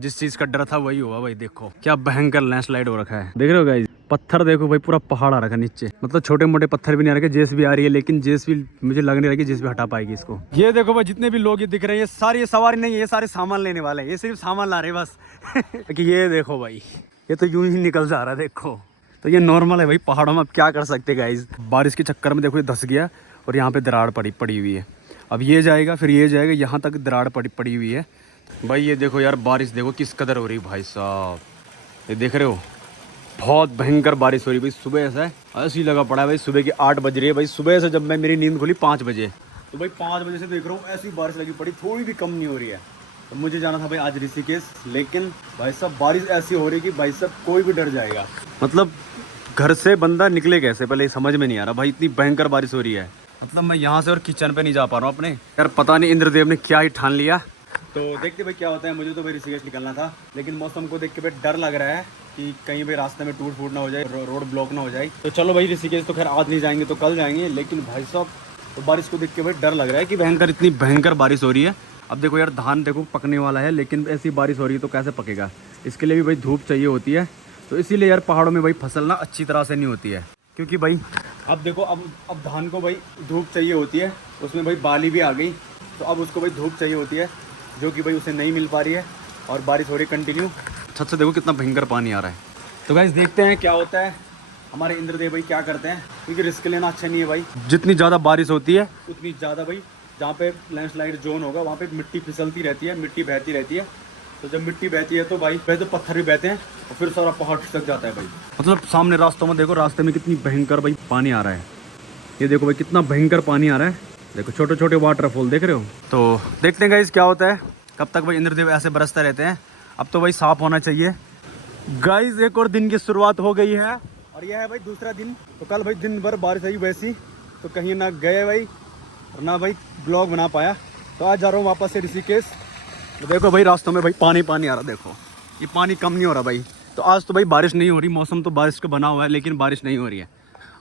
जिस चीज का डर था वही हुआ भाई। देखो क्या भयंकर लैंडस्लाइड हो रखा है, देख रहे हो गाइस। पत्थर देखो भाई, पूरा पहाड़ आ रखा है नीचे। मतलब छोटे मोटे पत्थर भी नहीं आ रखे। जेसीबी आ रही है, लेकिन जेसीबी मुझे लग नहीं रहा कि जेसीबी हटा पाएगी इसको। ये देखो भाई, जितने भी लोग ये दिख रहे हैं, ये सारी सवारी नहीं है, ये सारे सामान लेने वाले हैं। ये सिर्फ सामान ला रहे हैं बस। कि ये देखो भाई, ये तो यूं ही निकल जा रहा है। देखो तो ये नॉर्मल है भाई पहाड़ों में, अब क्या कर सकते गाइस। बारिश के चक्कर में देखो ये धस गया और यहाँ पे दरार पड़ी हुई है। अब ये जाएगा, फिर ये जाएगा, यहाँ तक दरार पड़ी हुई है भाई। ये देखो यार, बारिश देखो किस कदर हो रही भाई साहब, ये देख रहे हो, बहुत भयंकर बारिश हो रही भाई। सुबह से ऐसे ही लगा पड़ा है भाई, सुबह की 8 बज रही है भाई। सुबह से जब मैं मेरी नींद खुली 5 बजे, तो भाई 5 बजे से देख रहा हूँ ऐसी बारिश लगी पड़ी, थोड़ी भी कम नहीं हो रही है। तो मुझे जाना था भाई आज ऋषिकेश, लेकिन भाई साहब बारिश ऐसी हो रही कि भाई साहब कोई भी डर जाएगा। मतलब घर से बंदा निकले कैसे, पहले समझ में नहीं आ रहा भाई, इतनी भयंकर बारिश हो रही है। मतलब मैं यहाँ से और किचन पे नहीं जा पा रहा हूँ अपने। यार पता नहीं इंद्रदेव ने क्या ही ठान लिया। तो देखते भाई क्या होता है। मुझे तो भाई ऋषिकेश निकलना था, लेकिन मौसम को देख के भाई डर लग रहा है कि कहीं भी रास्ते में टूट फूट ना हो जाए, रोड ब्लॉक ना हो जाए। तो चलो भाई ऋषिकेश तो खैर आज नहीं जाएंगे तो कल जाएंगे, लेकिन भाई साहब तो बारिश को देख के भाई डर लग रहा है कि भयंकर, इतनी भयंकर बारिश हो रही है। अब देखो यार, धान देखो पकने वाला है, लेकिन ऐसी बारिश हो रही है तो कैसे पकेगा। इसके लिए भी भाई धूप चाहिए होती है। तो इसीलिए यार पहाड़ों में भाई फसल ना अच्छी तरह से नहीं होती है, क्योंकि भाई अब देखो, अब धान को भाई धूप चाहिए होती है, उसमें भाई बाली भी आ गई, तो अब उसको भाई धूप चाहिए होती है, जो कि भाई उसे नहीं मिल पा रही है। और बारिश हो रही है कंटिन्यू। छत से देखो कितना भयंकर पानी आ रहा है। तो गाइस देखते हैं क्या होता है, हमारे इंद्रदेव भाई क्या करते हैं, क्योंकि रिस्क लेना अच्छा नहीं है भाई। जितनी ज़्यादा बारिश होती है उतनी ज़्यादा भाई, जहाँ पे लैंडस्लाइड जोन होगा वहाँ पे मिट्टी फिसलती रहती है, मिट्टी बहती रहती है। तो जब मिट्टी बहती है तो भाई पहले तो पत्थर भी बहते हैं और फिर सारा पहाड़ खिसक जाता है भाई। मतलब सामने रास्तों में देखो, रास्ते में कितनी भयंकर भाई पानी आ रहा है। ये देखो भाई कितना भयंकर पानी आ रहा है, देखो छोटे छोटे वाटरफॉल देख रहे हो। तो देखते हैं गाइस क्या होता है, कब तक भाई इंद्रदेव ऐसे बरसते रहते हैं। अब तो भाई साफ होना चाहिए। गाइस एक और दिन की शुरुआत हो गई है, और यह है भाई दूसरा दिन। तो कल भाई दिन भर बारिश आई वैसी, तो कहीं ना गए भाई और ना भाई ब्लॉग बना पाया। तो आज जा रहा हूँ वापस से ऋषिकेश। तो देखो भाई रास्तों में भाई पानी पानी आ रहा, देखो ये पानी कम नहीं हो रहा भाई। तो आज तो भाई बारिश नहीं हो रही, मौसम तो बारिश का बना हुआ है, लेकिन बारिश नहीं हो रही है।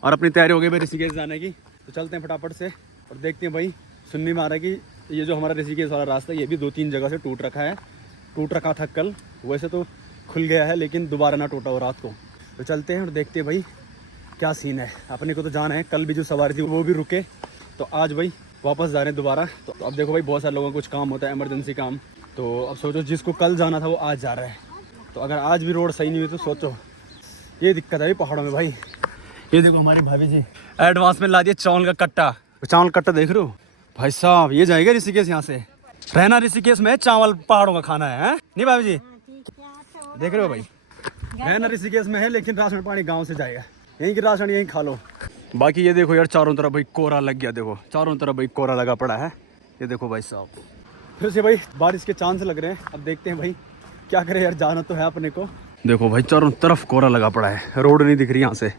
और अपनी तैयारी हो गई भाई ऋषिकेश जाने की। तो चलते हैं फटाफट से और देखते हैं भाई। सुनने में आ रहा है कि ये जो हमारा ऋषिकेश वाला रास्ता है, ये भी 2-3 जगह से टूट रखा था कल। वैसे तो खुल गया है, लेकिन दोबारा ना टूटा हो रात को। तो चलते हैं और देखते हैं भाई क्या सीन है। अपने को तो जाना है, कल भी जो सवारी थी वो भी रुके, तो आज भाई वापस जा रहे हैं दोबारा। तो अब देखो भाई बहुत सारे लोगों को कुछ काम होता है, इमरजेंसी काम। तो अब सोचो जिसको कल जाना था वो आज जा रहा है। तो अगर आज भी रोड सही नहीं हुई तो सोचो, ये दिक्कत है पहाड़ों में भाई। ये देखो हमारी भाभी जी एडवांस में ला दिया चावल का कट्टा। चावल कट्टा देख रहे हो भाई साहब, ये जाएगा ऋषिकेश। यहाँ से रहना ऋषिकेश में, चावल पहाड़ों का खाना है नहीं भाभी जी? देख रहे हो भाई, रहना ऋषिकेश में है, लेकिन राशन पानी गाँव से जाएगा। यहीं की राशन यहीं खा लो। बाकी ये देखो यार, चारों तरफ भाई कोहरा लग गया। देखो चारों तरफ भाई कोहरा लगा पड़ा है। ये देखो भाई साहब, फिर से भाई बारिश के चांस लग रहे हैं। अब देखते हैं भाई क्या करें यार, जाना तो है अपने को। देखो भाई चारों तरफ कोहरा लगा पड़ा है, रोड नहीं दिख रही यहाँ से।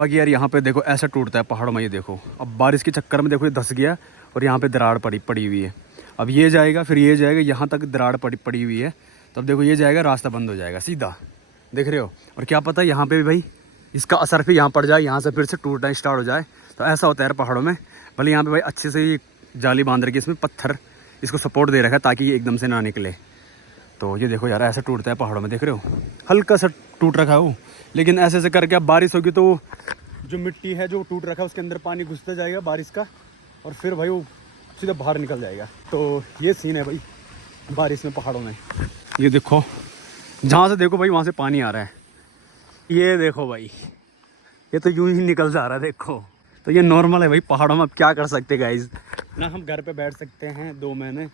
बाकी यार यहाँ पे देखो ऐसा टूटता है पहाड़ों में। ये देखो अब बारिश के चक्कर में देखो ये धस गया और यहाँ पे दरार पड़ी हुई है। अब ये जाएगा, फिर ये जाएगा, यहाँ तक दरार पड़ी हुई है। तो अब देखो ये जाएगा, रास्ता बंद हो जाएगा सीधा, देख रहे हो। और क्या पता यहाँ पे भी भाई इसका असर फिर यहाँ पड़ जाए, यहाँ से फिर से टूटना स्टार्ट हो जाए। तो ऐसा होता है यार पहाड़ों में। भले यहाँ पे भाई अच्छे से ये जाली बांध रखी है, इसमें पत्थर इसको सपोर्ट दे रखा है ताकि ये एकदम से ना निकले। तो ये देखो यार ऐसा टूटता है पहाड़ों में, देख रहे हो, हल्का सा टूट रखा है वो। लेकिन ऐसे ऐसे करके अब बारिश होगी तो जो मिट्टी है जो टूट रखा है उसके अंदर पानी घुसता जाएगा बारिश का, और फिर भाई वो सीधा बाहर निकल जाएगा। तो ये सीन है भाई बारिश में पहाड़ों में। ये देखो जहाँ से देखो भाई वहाँ से पानी आ रहा है। ये देखो भाई, ये तो यूं ही निकल जा रहा है देखो। तो ये नॉर्मल है भाई पहाड़ों में, अब क्या कर सकते गाइज। ना हम घर पे बैठ सकते हैं 2 महीने,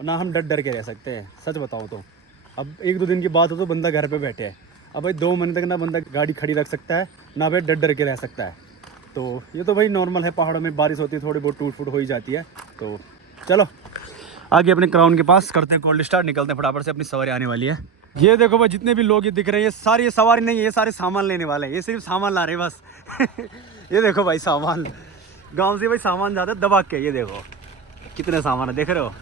ना हम डर के रह सकते हैं। सच बताओ तो अब 1-2 दिन की बात हो तो बंदा घर पे बैठे है। अब भाई 2 महीने तक ना बंदा गाड़ी खड़ी रख सकता है, ना भाई डर के रह सकता है। तो ये तो भाई नॉर्मल है, पहाड़ों में बारिश होती है, थोड़ी बहुत टूट फूट हो ही जाती है। तो चलो आगे अपने क्राउन के पास करते हैं कोल्ड स्टार्ट, निकलते हैं फटाफट से, अपनी सवारी आने वाली है। ये देखो भाई जितने भी लोग ये दिख रहे हैं, ये सारी सवारी नहीं है, ये सारे सामान लेने वाले हैं। ये सिर्फ सामान ला रहे हैं बस। ये देखो भाई सामान, गांव से भाई सामान जाता है दबा के। ये देखो कितने सामान है, देख रहे हो।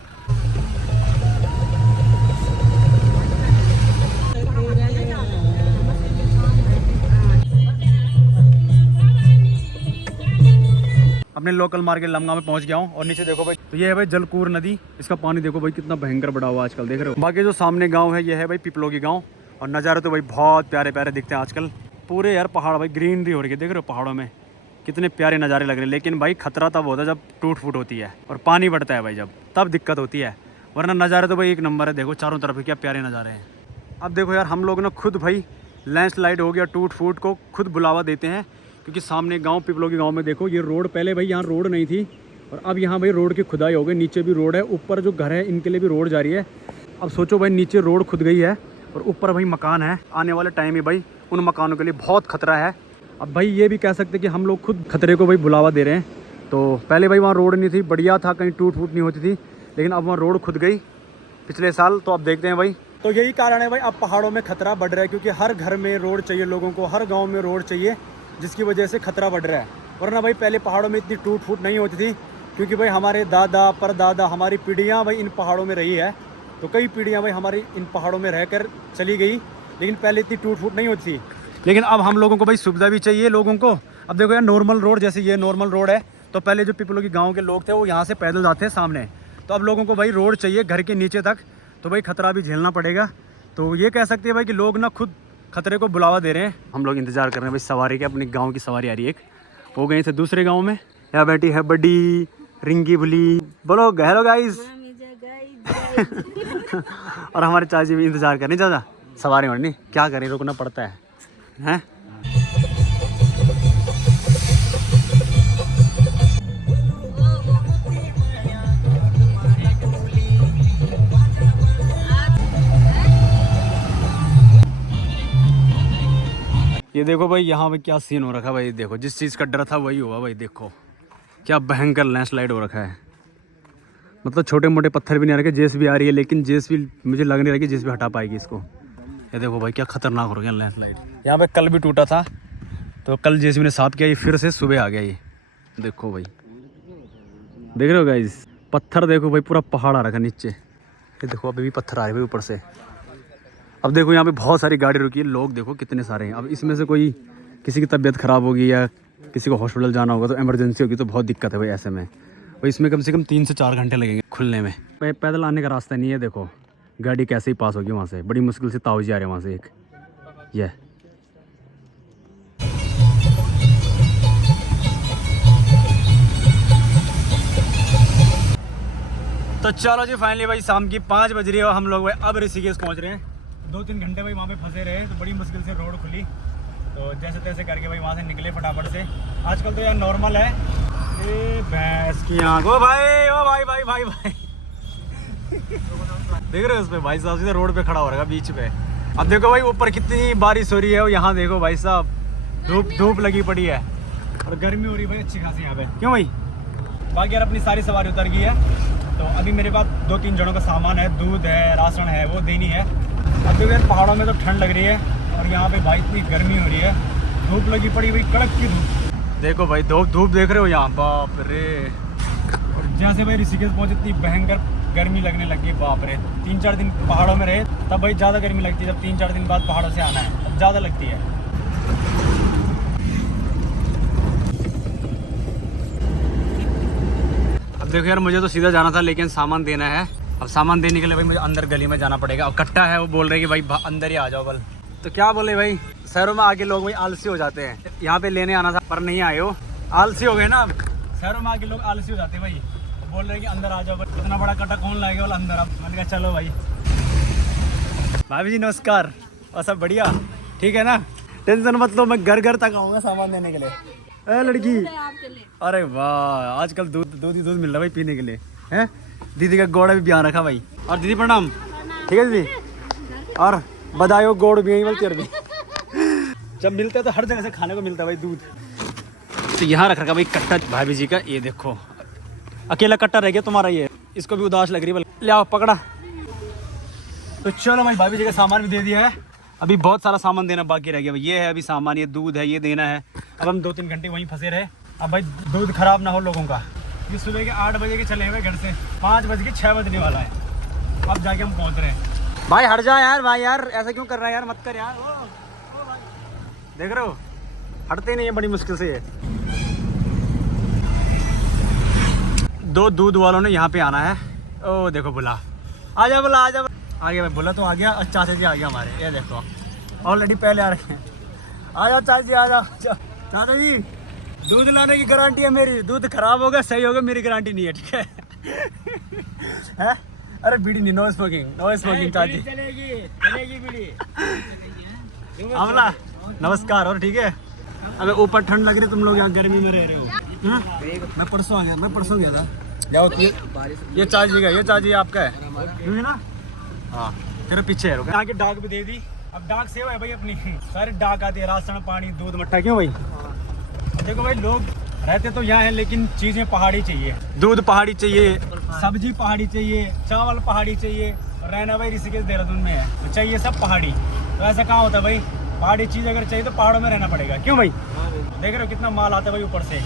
अपने अपने लोकल मार्केट लमगा में पहुंच गया हूँ। और नीचे देखो भाई, तो ये है भाई जलकूर नदी। इसका पानी देखो भाई कितना भयंकर बढ़ा हुआ आजकल, देख रहे हो। बाकी जो सामने गाँव है ये है भाई पिपलोगी गाँव। और नज़ारे तो भाई बहुत प्यारे प्यारे दिखते हैं आजकल। पूरे यार पहाड़ भाई ग्रीनरी हो रही है, देख रहे हो पहाड़ों में कितने प्यारे नज़ारे लग रहे हैं। लेकिन भाई खतरा तब होता है जब टूट फूट होती है और पानी बढ़ता है भाई, जब तब दिक्कत होती है। वरना नज़ारे तो भाई एक नंबर है। देखो चारों तरफ क्या प्यारे नज़ारे हैं। अब देखो यार हम लोग ना खुद भाई लैंडस्लाइड हो गया, टूट फूट को खुद बुलावा देते हैं। क्योंकि सामने गांव पिपलोगी गांव में देखो ये रोड, पहले भाई यहाँ रोड नहीं थी और अब यहाँ भाई रोड की खुदाई हो गई। नीचे भी रोड है, ऊपर जो घर है इनके लिए भी रोड जा रही है। अब सोचो भाई नीचे रोड खुद गई है और ऊपर भाई मकान है। आने वाले टाइम में भाई उन मकानों के लिए बहुत खतरा है। अब भाई ये भी कह सकते कि हम लोग खुद खतरे को भाई बुलावा दे रहे हैं। तो पहले भाई वहाँ रोड नहीं थी, बढ़िया था, कहीं टूट फूट नहीं होती थी। लेकिन अब वहाँ रोड खुद गई पिछले साल। तो अब देखते हैं भाई। तो यही कारण है भाई अब पहाड़ों में खतरा बढ़ रहा है। क्योंकि हर घर में रोड चाहिए लोगों को, हर गांव में रोड चाहिए, जिसकी वजह से खतरा बढ़ रहा है। वरना भाई पहले पहाड़ों में इतनी टूट फूट नहीं होती थी। क्योंकि भाई हमारे दादा परदादा, हमारी पीढ़ियाँ भाई इन पहाड़ों में रही है। तो कई पीढ़ियाँ भाई हमारी इन पहाड़ों में रह कर चली गई। लेकिन पहले इतनी टूट फूट नहीं होती थी। लेकिन अब हम लोगों को भाई सुविधा भी चाहिए लोगों को। अब देखो यार नॉर्मल रोड, जैसे ये नॉर्मल रोड है। तो पहले जो पिपलोगी गाँव के लोग थे वो यहाँ से पैदल जाते हैं सामने। तो अब लोगों को भाई रोड चाहिए घर के नीचे तक। तो भाई खतरा भी झेलना पड़ेगा। तो ये कह सकते हैं भाई कि लोग ना खुद खतरे को बुलावा दे रहे हैं। हम लोग इंतजार कर रहे हैं भाई सवारी के, अपने गांव की सवारी आ रही है एक। वो गए थे दूसरे गांव में। यहाँ बैठी है बड़ी रिंगी बुली, बोलो हेलो गाइस। और हमारे चाची भी इंतजार कर रही चाचा सवारी और नहीं, क्या करें रुकना पड़ता है, हैं? ये देखो भाई यहाँ पे क्या सीन हो रखा है भाई। देखो जिस चीज़ का डर था वही हुआ भाई। देखो क्या भयंकर लैंडस्लाइड हो रखा है। मतलब छोटे मोटे पत्थर भी नहीं आ रखे, जेसीबी आ रही है लेकिन जेसीबी मुझे लग नहीं रहा कि जेसीबी हटा पाएगी इसको। ये देखो भाई क्या खतरनाक हो रहा है लैंडस्लाइड। यहाँ पे कल भी टूटा था, तो कल जेसीबी ने साफ किया, ये फिर से सुबह आ गया। ये देखो भाई, देख रहे हो गाइस, पत्थर देखो भाई पूरा पहाड़ आ रखा है नीचे। ये देखो अभी भी पत्थर आ रहे भाई ऊपर से। अब देखो यहाँ पे बहुत सारी गाड़ी रुकी है, लोग देखो कितने सारे हैं। अब इसमें से कोई किसी की तबीयत ख़राब होगी या किसी को हॉस्पिटल जाना होगा तो इमरजेंसी होगी तो बहुत दिक्कत है भाई ऐसे में। भाई इसमें कम से कम 3 से 4 घंटे लगेंगे खुलने में। पैदल आने का रास्ता नहीं है। देखो गाड़ी कैसे ही पास होगी वहाँ से, बड़ी मुश्किल से ताऊजी आ रहे हैं वहाँ से एक। ये तो चलो जी फाइनली भाई शाम की 5 बज रही है और हम लोग भाई अब ऋषिकेश पहुँच रहे हैं। 2-3 घंटे भाई वहाँ पे फंसे रहे, तो बड़ी मुश्किल से रोड खुली। तो जैसे तैसे करके भाई वहाँ से निकले फटाफट से। आजकल तो यार नॉर्मल है। ये भैंस की आँख, ओ भाई ओ भाई भाई भाई भाई देख रहे हो उस पे भाई साहब सीधे रोड पे खड़ा हो रहा है बीच पे। अब देखो भाई ऊपर कितनी बारिश हो रही है और यहाँ देखो भाई साहब धूप लगी पड़ी है और गर्मी हो रही है भाई अच्छी खासी यहाँ पे। क्यों भाई? बाकी यार अपनी सारी सवारी उतर गई है। तो अभी मेरे पास 2-3 जनों का सामान है, दूध है, राशन है, वो देनी है। अब देखो यार पहाड़ों में तो ठंड लग रही है और यहाँ पे भाई इतनी गर्मी हो रही है, धूप लगी पड़ी भाई, कड़क की धूप। देखो भाई धूप देख रहे हो यहाँ, बाप रे। और जैसे भाई ऋषिकेश पहुँचे इतनी भयंकर गर्मी लगने लगी, बाप रे। 3-4 दिन पहाड़ों में रहे तब भाई ज़्यादा गर्मी लगती है। जब 3-4 दिन बाद पहाड़ों से आना है तब ज़्यादा लगती है। अब देखो यार मुझे तो सीधा जाना था लेकिन सामान देना है। अब सामान देने के लिए भाई मुझे अंदर गली में जाना पड़ेगा। अब कट्टा है, वो बोल रहे हैं कि भाई अंदर ही आ जाओ बल। तो क्या बोले भाई, शहरों में आके लोग भाई आलसी हो जाते हैं। यहाँ पे लेने आना था पर नहीं आए हो, आलसी हो गए ना। अब शहरों में आके लोग आलसी हो जाते हैं भाई। बोल रहे हैं कि अंदर आ जाओ बल। इतना बड़ा कट्टा कौन लाएगा बोला अंदर। अब मैंने कहा चलो भाई। भाभी जी नमस्कार, और सब बढ़िया ठीक है ना? टेंशन मत लो, मैं घर घर तक आऊँगा सामान देने के लिए। ए लड़की, अरे वाह आजकल दूध ही दूध मिल रहा है भाई पीने के लिए, हैं? दीदी का गोड़ भी बयान रखा भाई। और दीदी प्रणाम, ठीक है दीदी। और बधाई गोड़ भी यही बोलती है भी। जब मिलते हैं तो हर जगह से खाने को मिलता है भाई दूध। तो यहाँ रख रखा भाई कट्टा भाभी जी का। ये देखो अकेला कट्टा रह गया तुम्हारा, ये इसको भी उदास लग रही है। ले आओ पकड़ा। तो चलो भाई भाभी जी का सामान भी दे दिया है। अभी बहुत सारा सामान देना बाकी रह गया भाई। ये है अभी सामान, ये दूध है, ये देना है। अब हम 2-3 घंटे वहीं फंसे रहे। अब भाई दूध खराब ना हो लोगों का। ये सुबह के 8 बजे के चले हुए घर से, 5 बज के 6 बजने वाला है। अब जाके हम पहुंच रहे हैं। भाई हट जा यार, भाई यार ऐसा क्यों कर रहा है यार, मत कर यार। ओ भाई देख रहे हो हटते नहीं है बड़ी मुश्किल से ये। दो दूध वालों ने यहाँ पे आना है। ओ देखो बुला, आ जा बुला, आ जा आ गया भाई। बोला तो आ गया। चाचा जी आ गया हमारे, ये देखो ऑलरेडी पहले आ रखे हैं। आ जाओ चाचा जी, आ जाओ चाचा जी। दूध लाने की गारंटी है मेरी, दूध खराब होगा सही होगा मेरी गारंटी नहीं है, ठीक है? है? अरे बीड़ी नहीं, नो स्मोकिंग, नो स्मोकिंग चाची। चलेगी बीड़ी। आमला नमस्कार। और ठीक है? अबे ऊपर ठंड लग रही है, तुम लोग यहाँ गर्मी में रह रहे हो। मैं परसों आ गया, मैं परसों गया था। जाओ ये चाची का, ये चाची आपका है ना? हाँ तेरे पीछे है। यहाँ की डाक भी दे दी। अब डाक सेवा है भाई अपनी, सारे डाक आती है, राशन पानी दूध मट्ठा। क्यों भाई? देखो भाई लोग रहते तो यहाँ है, लेकिन चीजें पहाड़ी चाहिए। दूध पहाड़ी चाहिए, सब्जी पहाड़ी चाहिए, चावल पहाड़ी चाहिए। रहना भाई ऋषिकेश देहरादून में है तो चाहिए सब पहाड़ी। तो ऐसा कहाँ होता है भाई? पहाड़ी चीज अगर चाहिए तो पहाड़ों में रहना पड़ेगा। क्यों भाई? देख रहे हो कितना माल आता है भाई ऊपर से।